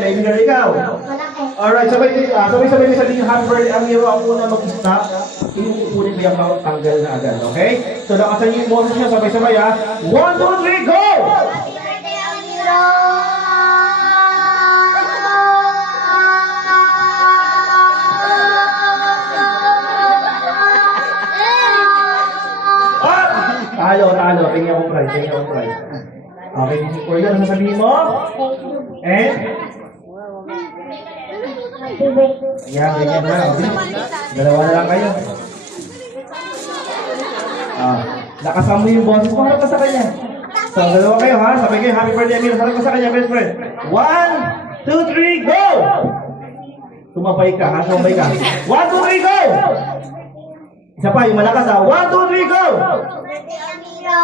Kaibigan, ikaw. Alright, sabay-sabay din sabihin yung happy birthday. Ang hero ang una mag-stop. Inuulit niya tanggal na agad, okay? So, nakasan niyo yung boses niya, sabay-sabay ha. 1, 2, 3, go! Happy birthday, ang hero! Talo. Tingnan ko prize. Okay, this is for you. Ano sasabihin mo? And? Ganyan na. Okay. Dalawa na lang kayo. Nakasama mo yung boses mo. Harap ka sa kanya. So, dalawa kayo ha. Sabay kayo, happy birthday, Amir. Harap ka sa kanya, best friend. 1, 2, 3, go! Tumabay ka, ha? 1, 2, 3, go! Isa pa, yung malakas ha. 1, 2, 3, go! Birthday, ang hero!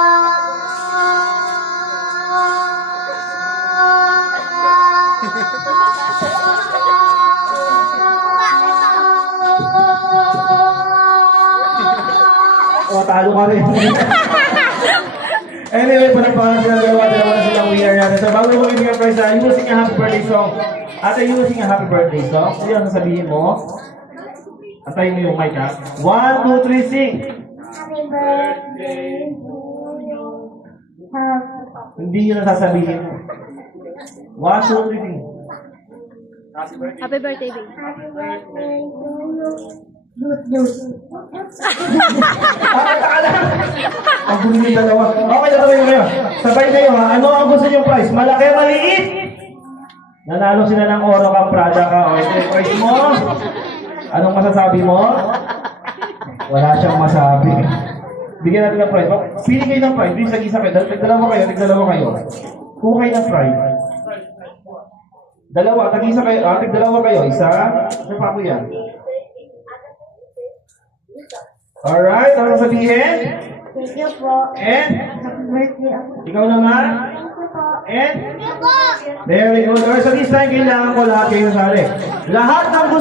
O, talo ka rin. Anyway, panagpahan sila dalawa na silang winner natin. So, bago mo ibigay ang prize, you will sing a happy birthday song. Ate, you will sing a happy birthday song. Ano yung sasabihin mo? Antayin mo yung mic ha. 1, 2, 3, sing! Happy birthday to you. Hindi yun ang sasabihin mo. 1, 2, 3, sing. Happy birthday, baby. Happy birthday to you. Ang gulo yung dalawa. Okay, sabay kayo. Sabay kayo ha. Ano ang gusto niyong prize? Malaki, maliit? Nanalo sila ng Oro Kang Prada ka. O, ito yung prize mo. Anong masasabi mo? Wala siyang masabi. Bigyan natin ng prize. Pili kayo ng prize. Please, nag-isa kayo. Tigdalawa kayo. Kuha kayo ng prize. Dalawa, tag-isa kayo. Tigdalawa kayo. Isa. Ano pa po yan? Alright, ano sabihin? Thank you po. And? Happy birthday ako. Ikaw naman? Thank you po. And? Thank you po. There we go. So this time, kailangan ko lahat kayo sali. Lahat ng gusto